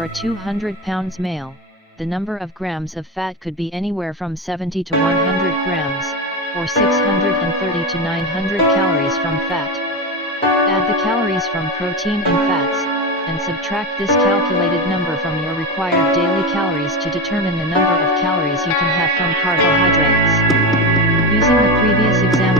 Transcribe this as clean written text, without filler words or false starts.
For a 200 pounds male, the number of grams of fat could be anywhere from 70 to 100 grams, or 630 to 900 calories from fat. Add the calories from protein and fats, and subtract this calculated number from your required daily calories to determine the number of calories you can have from carbohydrates. Using the previous example,